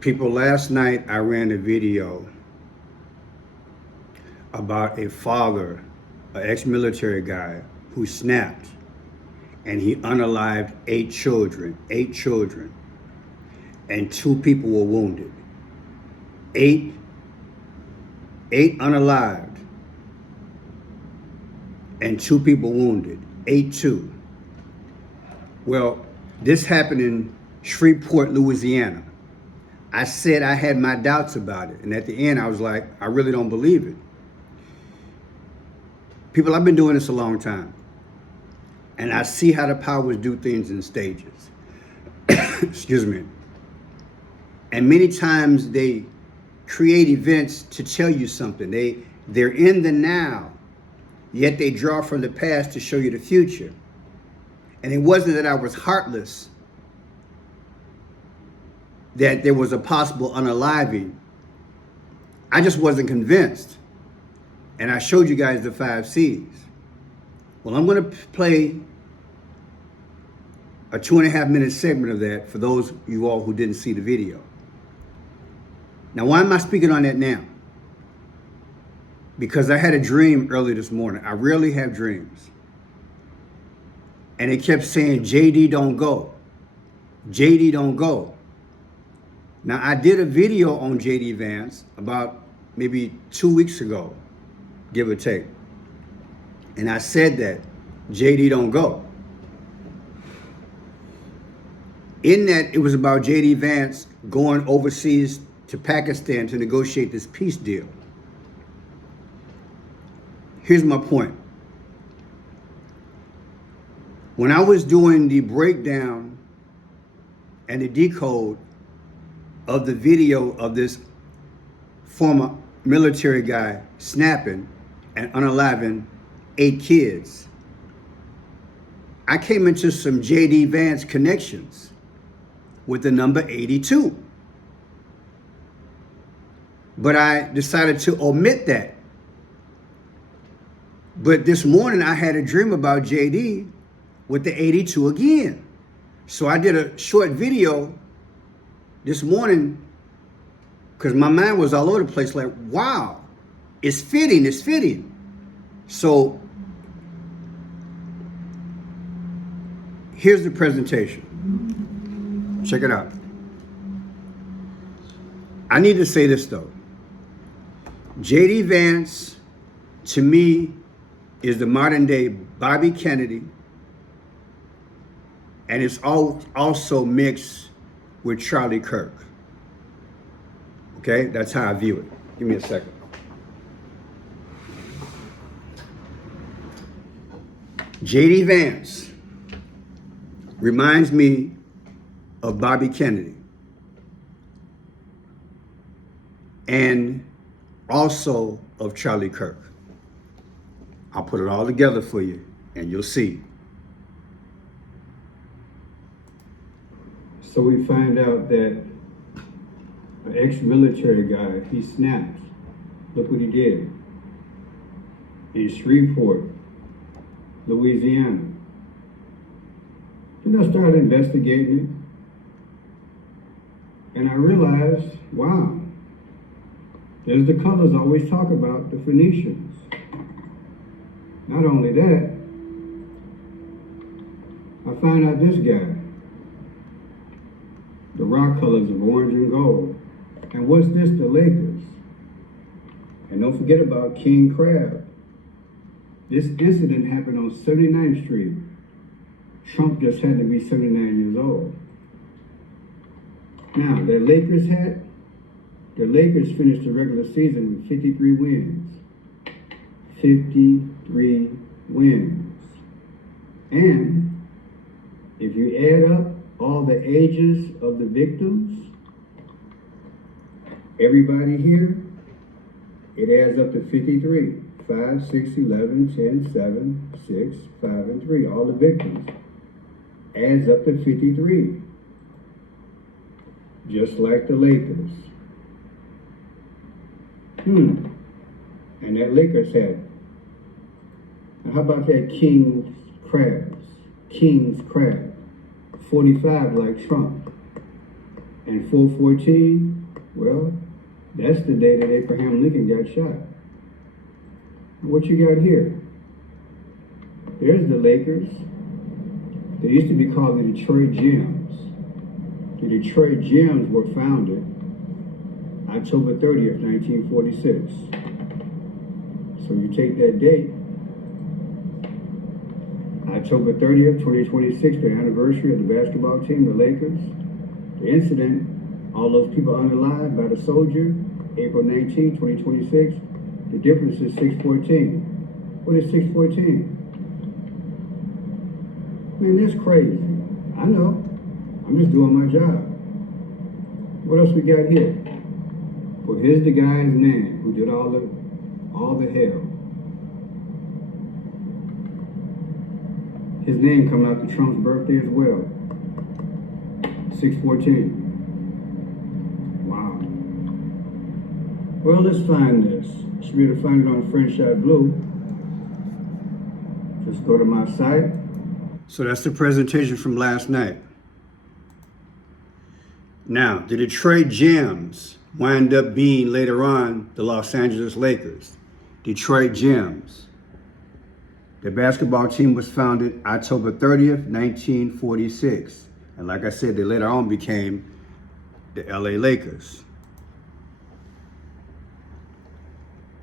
People, last night I ran a video about a father, an ex-military guy, who snapped and he unalived eight children, and 2 people were wounded. Eight unalived and 2 people wounded. 8-2. Well, this happened in Shreveport, Louisiana. I said I had my doubts about it, and at the end I was like, I really don't believe it. People, I've been doing this a long time, and I see how the powers do things in stages. Excuse me. And many times they create events to tell you something. They're in the now, yet they draw from the past to show you the future. And it wasn't that I was heartless, that there was a possible unaliving. I just wasn't convinced. And I showed you guys the 5 C's. Well, I'm going to play a 2.5-minute segment of that for those of you all who didn't see the video. Now, why am I speaking on that now? Because I had a dream early this morning. I rarely have dreams. And it kept saying, JD, don't go. JD, don't go. Now, I did a video on JD Vance about maybe 2 weeks ago, give or take. And I said that, JD, don't go. In that, it was about JD Vance going overseas to Pakistan to negotiate this peace deal. Here's my point. When I was doing the breakdown and the decode of the video of this former military guy snapping and unaliving 8 kids, I came into some JD Vance connections with the number 82. But I decided to omit that. But this morning I had a dream about JD with the 82 again. So I did a short video this morning because my mind was all over the place like, wow, it's fitting, it's fitting. So here's the presentation. Check it out. I need to say this though. JD Vance, to me, is the modern day Bobby Kennedy, and it's also mixed with Charlie Kirk. Okay, that's how I view it. Give me a second. JD Vance reminds me of Bobby Kennedy and also of Charlie Kirk. I'll put it all together for you and you'll see. So we find out that an ex-military guy, he snapped. Look what he did. In Shreveport, Louisiana. Then I started investigating it, and I realized, wow, there's the colors I always talk about, the Phoenicians. Not only that, I find out this guy, the rock colors of orange and gold. And what's this? The Lakers. And don't forget about King Crab. This incident happened on 79th Street. Trump just had to be 79 years old. Now, their Lakers finished the regular season with 53 wins. 53 wins. And if you add up all the ages of the victims, everybody here, it adds up to 53. 5, 6, 11, 10, 7, 6, 5, and 3. All the victims adds up to 53. Just like the Lakers. And that Lakers had. And how about that King's Crab? 45 like Trump. And 414, well, that's the day that Abraham Lincoln got shot. What you got here? There's the Lakers. They used to be called the Detroit Gems. The Detroit Gems were founded October 30th, 1946. So you take that date, October 30th, 2026, the anniversary of the basketball team, the Lakers. The incident, all those people unalive by the soldier, April 19, 2026. The difference is 614. What is 614? Man, that's crazy. I know. I'm just doing my job. What else we got here? Well, here's the guy's name who did all the hell. His name coming out to Trump's birthday as well. 614. Wow. Well, let's find this. Should be able to find it on French Shot Blue. Just go to my site. So that's the presentation from last night. Now, the Detroit Gems wind up being later on the Los Angeles Lakers. Detroit Gems. The basketball team was founded October 30th, 1946. And like I said, they later on became the LA Lakers.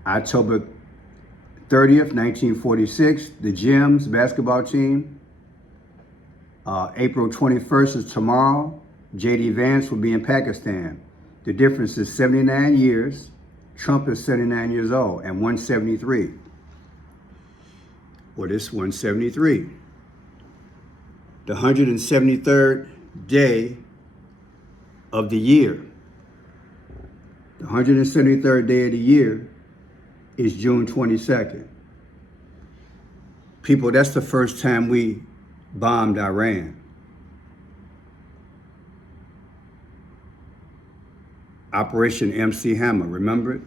October 30th, 1946, the Gems basketball team. April 21st is tomorrow. J.D. Vance will be in Pakistan. The difference is 79 years. Trump is 79 years old and 173. Well, this 173. The 173rd day of the year. The 173rd day of the year is June 22nd. People, that's the first time we bombed Iran. Operation MC Hammer, remember it?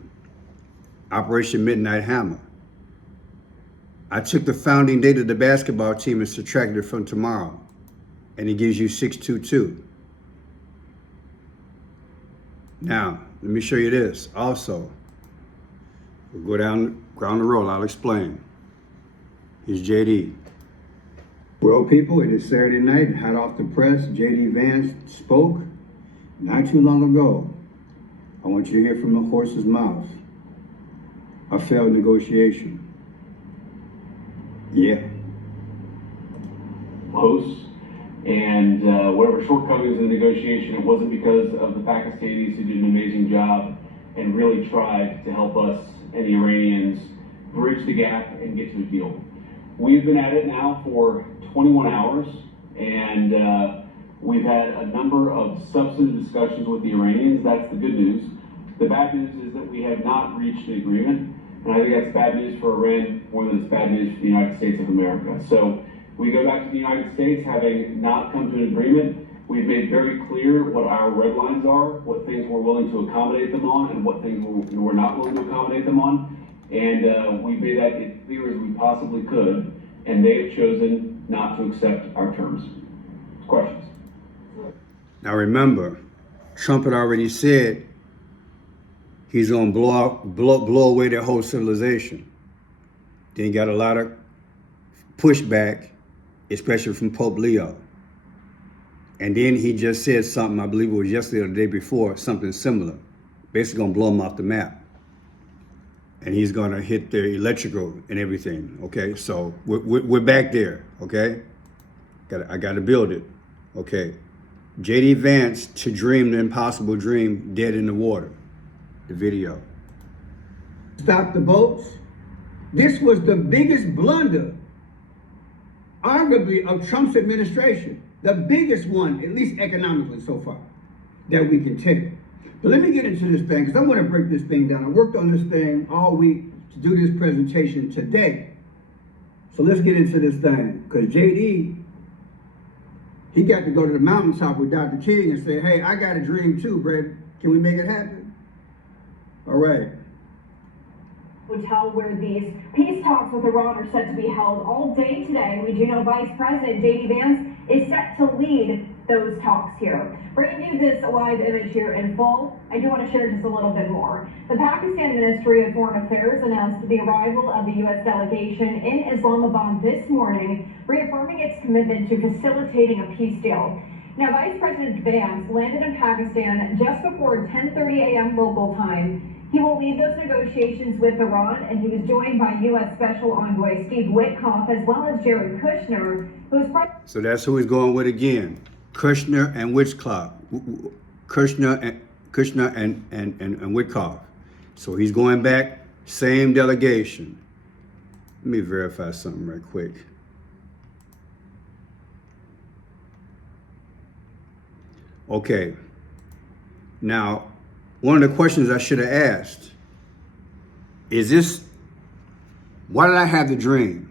Operation Midnight Hammer. I took the founding date of the basketball team and subtracted it from tomorrow, and it gives you 622. Now, let me show you this also. We'll go down the road, I'll explain. Here's JD. Well, people, it is Saturday night, hot off the press. J.D. Vance spoke not too long ago. I want you to hear from the horse's mouth. A failed negotiation. Yeah. Close, and whatever shortcomings in the negotiation, it wasn't because of the Pakistanis who did an amazing job and really tried to help us and the Iranians bridge the gap and get to a deal. We've been at it now for 21 hours, and we've had a number of substantive discussions with the Iranians. That's the good news. The bad news is that we have not reached an agreement, and I think that's bad news for Iran more than it's bad news for the United States of America. So we go back to the United States having not come to an agreement. We've made very clear what our red lines are, what things we're willing to accommodate them on, and what things we're not willing to accommodate them on. And we've made that as clear as we possibly could, and they have chosen not to accept our terms. Questions? Now remember, Trump had already said he's gonna blow away their whole civilization. Then he got a lot of pushback, especially from Pope Leo. And then he just said something, I believe it was yesterday or the day before, something similar. Basically gonna blow him off the map. And he's gonna hit the electrical and everything, okay? So we're back there, okay? I gotta build it, okay? J.D. Vance, to dream the impossible dream, dead in the water, the video. Stop the boats. This was the biggest blunder, arguably, of Trump's administration. The biggest one, at least economically so far, that we can take. But let me get into this thing, because I want to break this thing down. I worked on this thing all week to do this presentation today. So let's get into this thing, because JD, he got to go to the mountaintop with Dr. King and say, hey, I got a dream too, Brad. Can we make it happen? All right. Hotel where these peace talks with Iran are set to be held all day today. We do know Vice President J.D. Vance is set to lead those talks here. Bringing you this live image here in full, I do want to share just a little bit more. The Pakistan Ministry of Foreign Affairs announced the arrival of the U.S. delegation in Islamabad this morning, reaffirming its commitment to facilitating a peace deal. Now, Vice President Vance landed in Pakistan just before 10:30 a.m. local time. He will lead those negotiations with Iran, and he was joined by U.S. Special Envoy Steve Witkoff, as well as Jared Kushner, who is part. So that's who he's going with again. Kushner and Witkoff. Kushner and Witkoff. So he's going back, same delegation. Let me verify something right quick. Okay. Now, one of the questions I should have asked is this, why did I have the dream?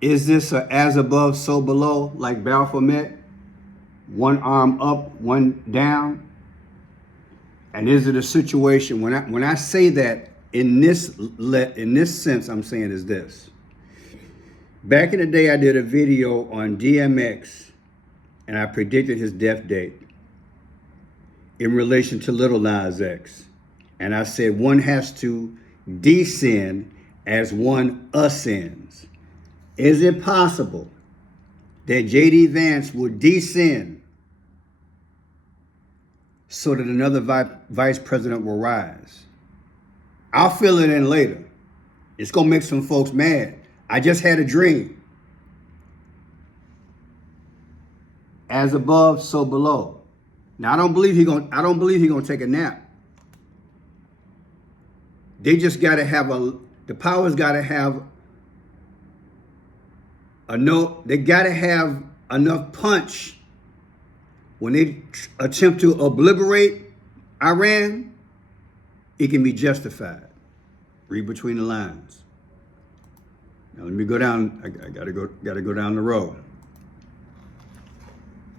Is this a as above, so below, like Baphomet? One arm up, one down? And is it a situation, when I say that, in this sense, I'm saying is this. Back in the day, I did a video on DMX, and I predicted his death date in relation to Little Nas X. And I said one has to descend as one ascends. Is it possible that J.D. Vance will descend so that another vice president will rise? I'll fill it in later. It's gonna make some folks mad. I just had a dream. As above, so below. Now I don't believe he's gonna take a nap. They just gotta have the powers gotta have they gotta have enough punch when they attempt to obliterate Iran. It can be justified. Read between the lines. Now let me go down. I gotta go down the road.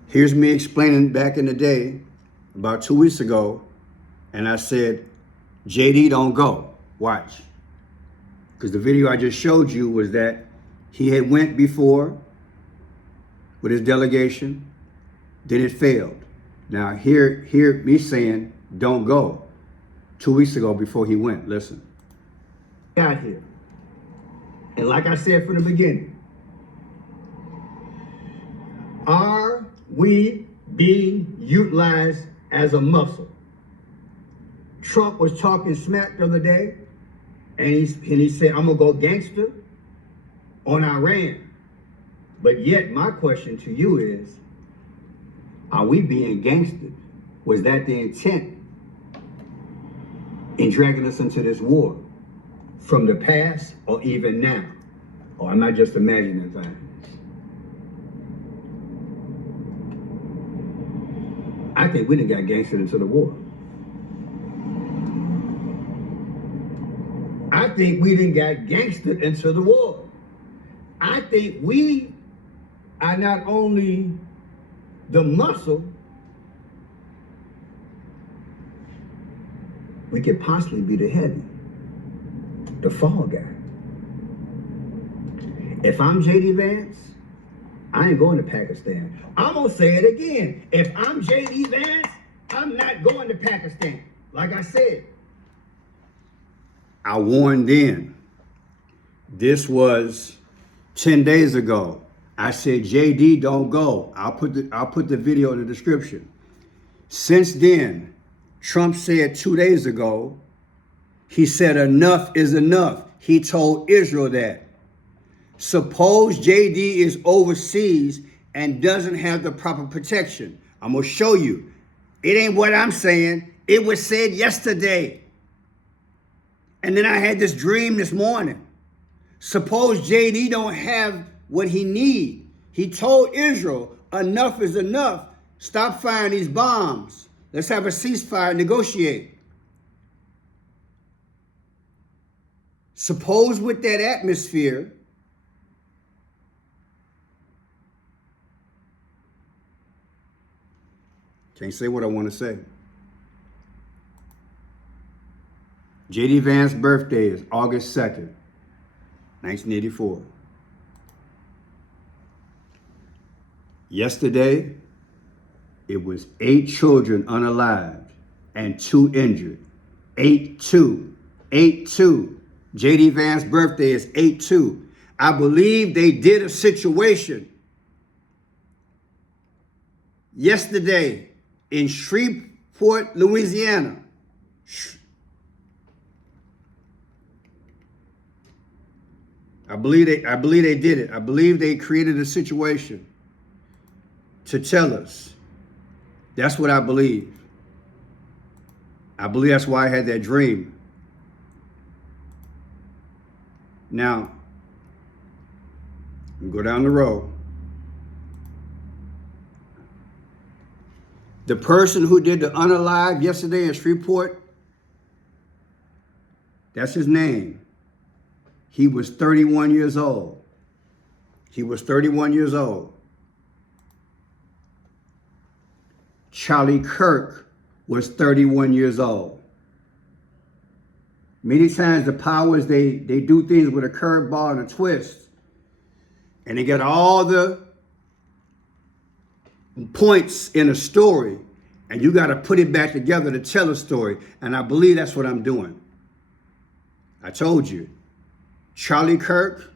Here's me explaining back in the day, about 2 weeks ago, and I said, JD don't go. Watch. Because the video I just showed you was that he had went before with his delegation, then it failed. Now hear me saying, don't go. 2 weeks ago before he went, listen. Got here. And like I said from the beginning, are we being utilized as a muscle? Trump was talking smack the other day, and he said, I'm gonna go gangster on Iran. But yet my question to you is, are we being gangstered? Was that the intent in dragging us into this war from the past or even now? Or am I just imagining things? I think we done got gangstered into the war. I think we done got gangstered into the war. I think we are not only the muscle, we could possibly be the heavy, the fall guy. If I'm J.D. Vance, I ain't going to Pakistan. I'm gonna say it again. If I'm J.D. Vance, I'm not going to Pakistan. Like I said, I warned then. This was 10 days ago. I said, JD, don't go. I'll put the video in the description. Since then, Trump said 2 days ago, he said enough is enough. He told Israel that. Suppose JD is overseas and doesn't have the proper protection. I'm gonna show you. It ain't what I'm saying. It was said yesterday. And then I had this dream this morning. Suppose JD don't have what he need. He told Israel, enough is enough. Stop firing these bombs. Let's have a ceasefire, negotiate. Suppose with that atmosphere, can't say what I want to say. J.D. Vance's birthday is August 2nd, 1984. Yesterday, it was 8 children unalived and 2 injured. 8-2. 8-2. J.D. Vance's birthday is 8-2. I believe they did a situation yesterday in Shreveport, Louisiana. I believe they did it. I believe they created a situation to tell us. That's what I believe. I believe that's why I had that dream. Now, go down the road. The person who did the unalive yesterday in Shreveport, that's his name. He was 31 years old. He was 31 years old. Charlie Kirk was 31 years old. Many times the powers, they do things with a curveball and a twist. And they get all the points in a story. And you got to put it back together to tell a story. And I believe that's what I'm doing. I told you. Charlie Kirk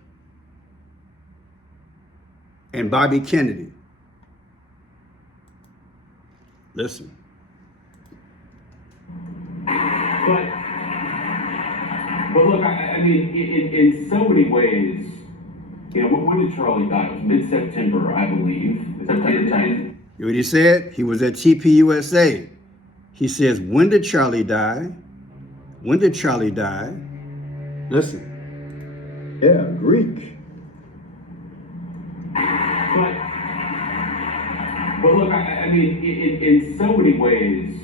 and Bobby Kennedy. Listen. But look, I mean, in so many ways, you know, when did Charlie die? It was mid-September, I believe. September 10th. You know what he said? He was at TPUSA. He says, when did Charlie die? When did Charlie die? Listen. Yeah, Greek. But look, I mean, in so many ways,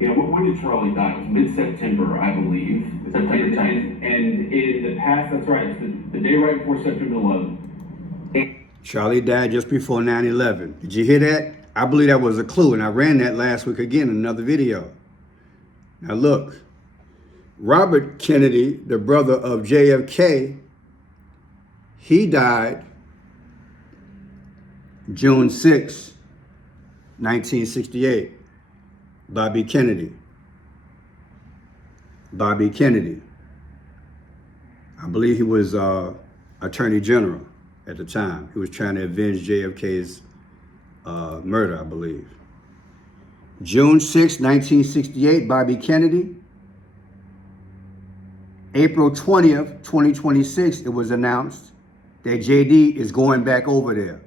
you know, when did Charlie die? It was mid-September, I believe. September 10th. And in the past, that's right, it's the day right before September 11th. Charlie died just before 9/11. Did you hear that? I believe that was a clue, and I ran that last week again in another video. Now look, Robert Kennedy, the brother of JFK, he died June 6, 1968. Bobby Kennedy. Bobby Kennedy. I believe he was Attorney General at the time. He was trying to avenge JFK's murder, I believe. June 6, 1968, Bobby Kennedy. April 20th, 2026, it was announced that JD is going back over there.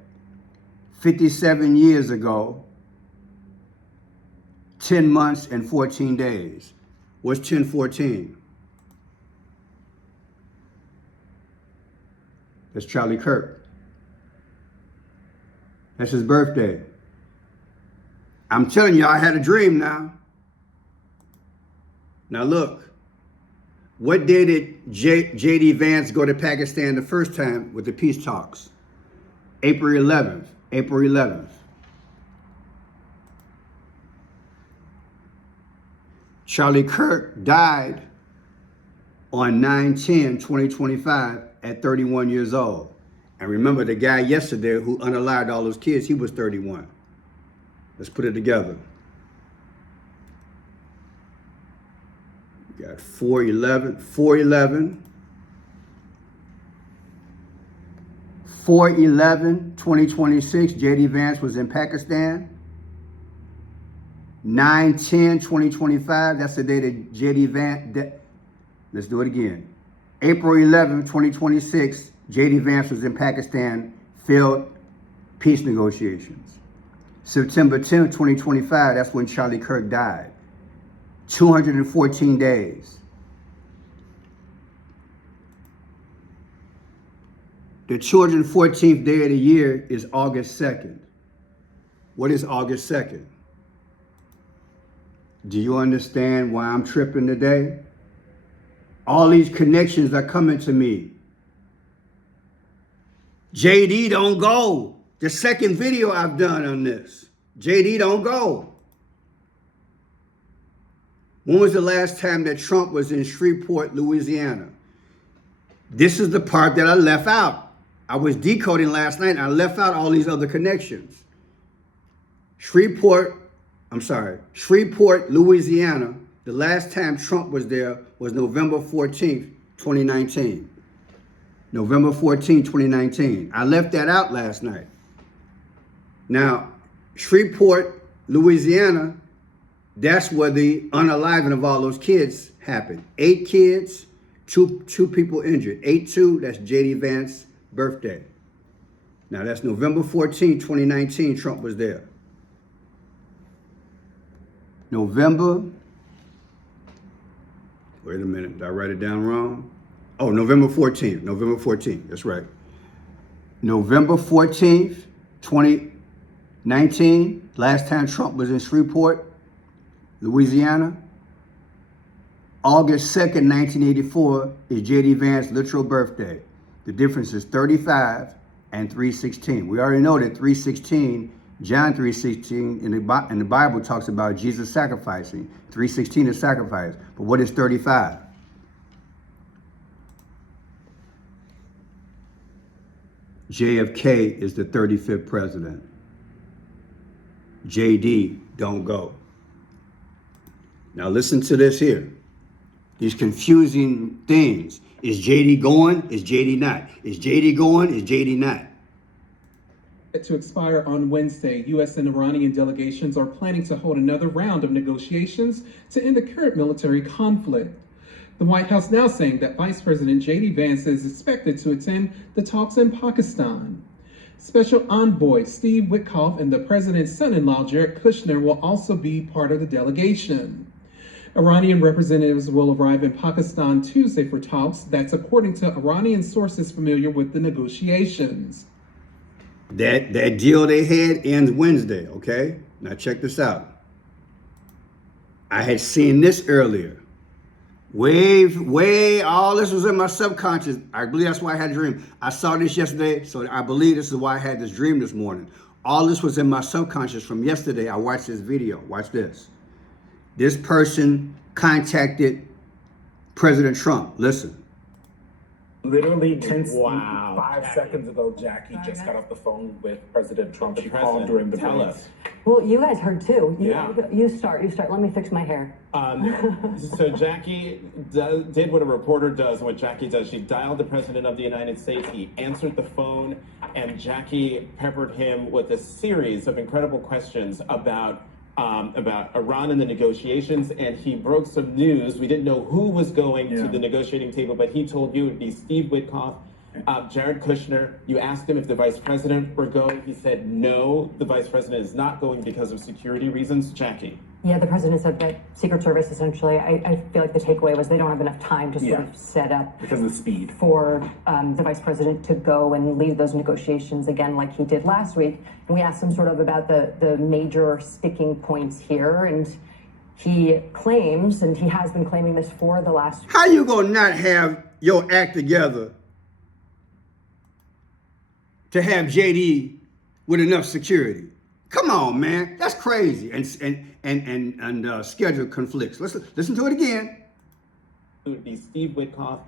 57 years ago, 10 months and 14 days. What's 1014? That's Charlie Kirk. That's his birthday. I'm telling you, I had a dream now. Now look, what day did J.D. Vance go to Pakistan the first time with the peace talks? April 11th. April 11th. Charlie Kirk died on 9/10/2025 at 31 years old. And remember the guy yesterday who unalived all those kids, he was 31. Let's put it together. We got 4/11, 2026, J.D. Vance was in Pakistan. 9/10/2025, that's the day that J.D. Vance, let's do it again. April 11, 2026, J.D. Vance was in Pakistan, failed peace negotiations. September 10, 2025, that's when Charlie Kirk died. 214 days. The 214th day of the year is August 2nd. What is August 2nd? Do you understand why I'm tripping today? All these connections are coming to me. JD don't go. The second video I've done on this. JD don't go. When was the last time that Trump was in Shreveport, Louisiana? This is the part that I left out. I was decoding last night and I left out all these other connections. Shreveport, Louisiana, the last time Trump was there was November 14th, 2019. November 14, 2019. I left that out last night. Now, Shreveport, Louisiana, that's where the unaliving of all those kids happened. 8 kids, two people injured. 8-2, that's J.D. Vance's birthday. Now, that's November 14, 2019, Trump was there. November, wait a minute, did I write it down wrong? Oh, November 14th, that's right. November 14th, 2019, last time Trump was in Shreveport, Louisiana. August 2nd, 1984 is J.D. Vance's literal birthday. The difference is 35 and 316. We already know that 316, John 3:16 in the Bible talks about Jesus sacrificing. 3:16 is sacrifice. But what is 35? JFK is the 35th president. JD don't go. Now listen to this here. These confusing things. Is JD going? Is JD not? Is JD going? Is JD not? To expire on Wednesday, U.S. and Iranian delegations are planning to hold another round of negotiations to end the current military conflict. The White House now saying that Vice President J.D. Vance is expected to attend the talks in Pakistan. Special Envoy Steve Witkoff and the president's son-in-law Jared Kushner will also be part of the delegation. Iranian representatives will arrive in Pakistan Tuesday for talks. That's according to Iranian sources familiar with the negotiations. That deal they had ends Wednesday, okay? Now check this out. I had seen this earlier. Way, all this was in my subconscious. I believe that's why I had a dream. I saw this yesterday, so I believe this is why I had this dream this morning. All this was in my subconscious from yesterday. I watched this video. Watch this. This person contacted President Trump. Listen. Literally 5 seconds ago, Jackie just got off the phone with President Trump. She called during the break. Well, you guys heard too. Yeah. You start. Let me fix my hair. So Jackie did what a reporter does, what Jackie does. She dialed the President of the United States. He answered the phone, and Jackie peppered him with a series of incredible questions about Iran and the negotiations, and he broke some news. We didn't know who was going to the negotiating table, but he told you it would be Steve Witkoff, Jared Kushner. You asked him if the vice president were going. He said no, the vice president is not going because of security reasons. Jackie. Yeah, the president said that Secret Service, essentially, I feel like the takeaway was they don't have enough time to sort of set up because of the speed for the vice president to go and lead those negotiations again like he did last week. And we asked him sort of about the major sticking points here, and he claims, and he has been claiming this for the last... How you gonna not have your act together to have JD with enough security? Come on, man, that's crazy. And schedule conflicts. Listen to it again. It would be Steve Witkoff,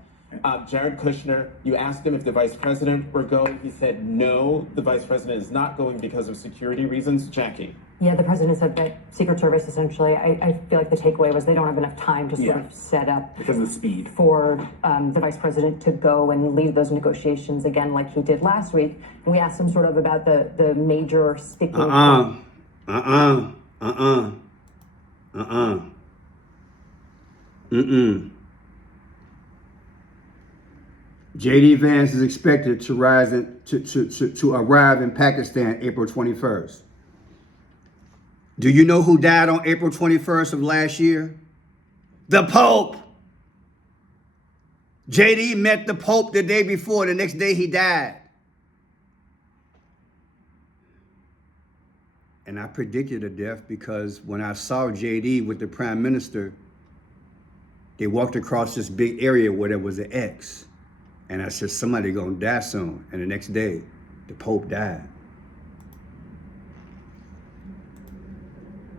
Jared Kushner. You asked him if the vice president were going. He said no, the vice president is not going because of security reasons. Jackie. Yeah, the president said that Secret Service, essentially, I feel like the takeaway was they don't have enough time to sort of set up because of the speed for the vice president to go and lead those negotiations again like he did last week. And we asked him sort of about the major sticking points. J.D. Vance is expected to arrive in Pakistan April 21st. Do you know who died on April 21st of last year? The Pope. J.D. met the Pope the day before. The next day he died. And I predicted a death because when I saw J.D. with the Prime Minister, they walked across this big area where there was an X. And I said, somebody gonna die soon. And the next day, the Pope died.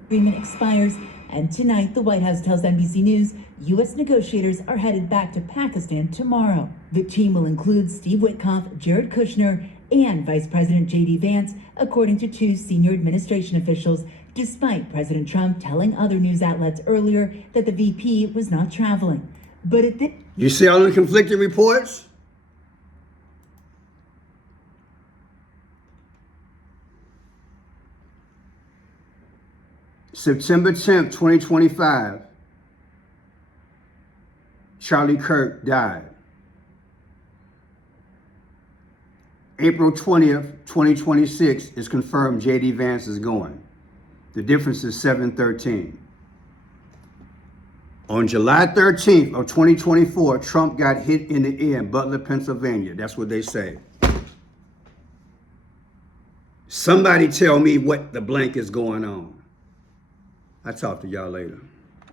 Agreement expires, and tonight the White House tells NBC News U.S. negotiators are headed back to Pakistan tomorrow. The team will include Steve Witkoff, Jared Kushner, and Vice President J.D. Vance, according to two senior administration officials, despite President Trump telling other news outlets earlier that the VP was not traveling. But at this... You see all the conflicting reports? September 10th, 2025, Charlie Kirk died. April 20th, 2026 is confirmed J.D. Vance is going. The difference is 7/13. On July 13th of 2024, Trump got hit in the ear in Butler, Pennsylvania. That's what they say. Somebody tell me what the blank is going on. I'll talk to y'all later.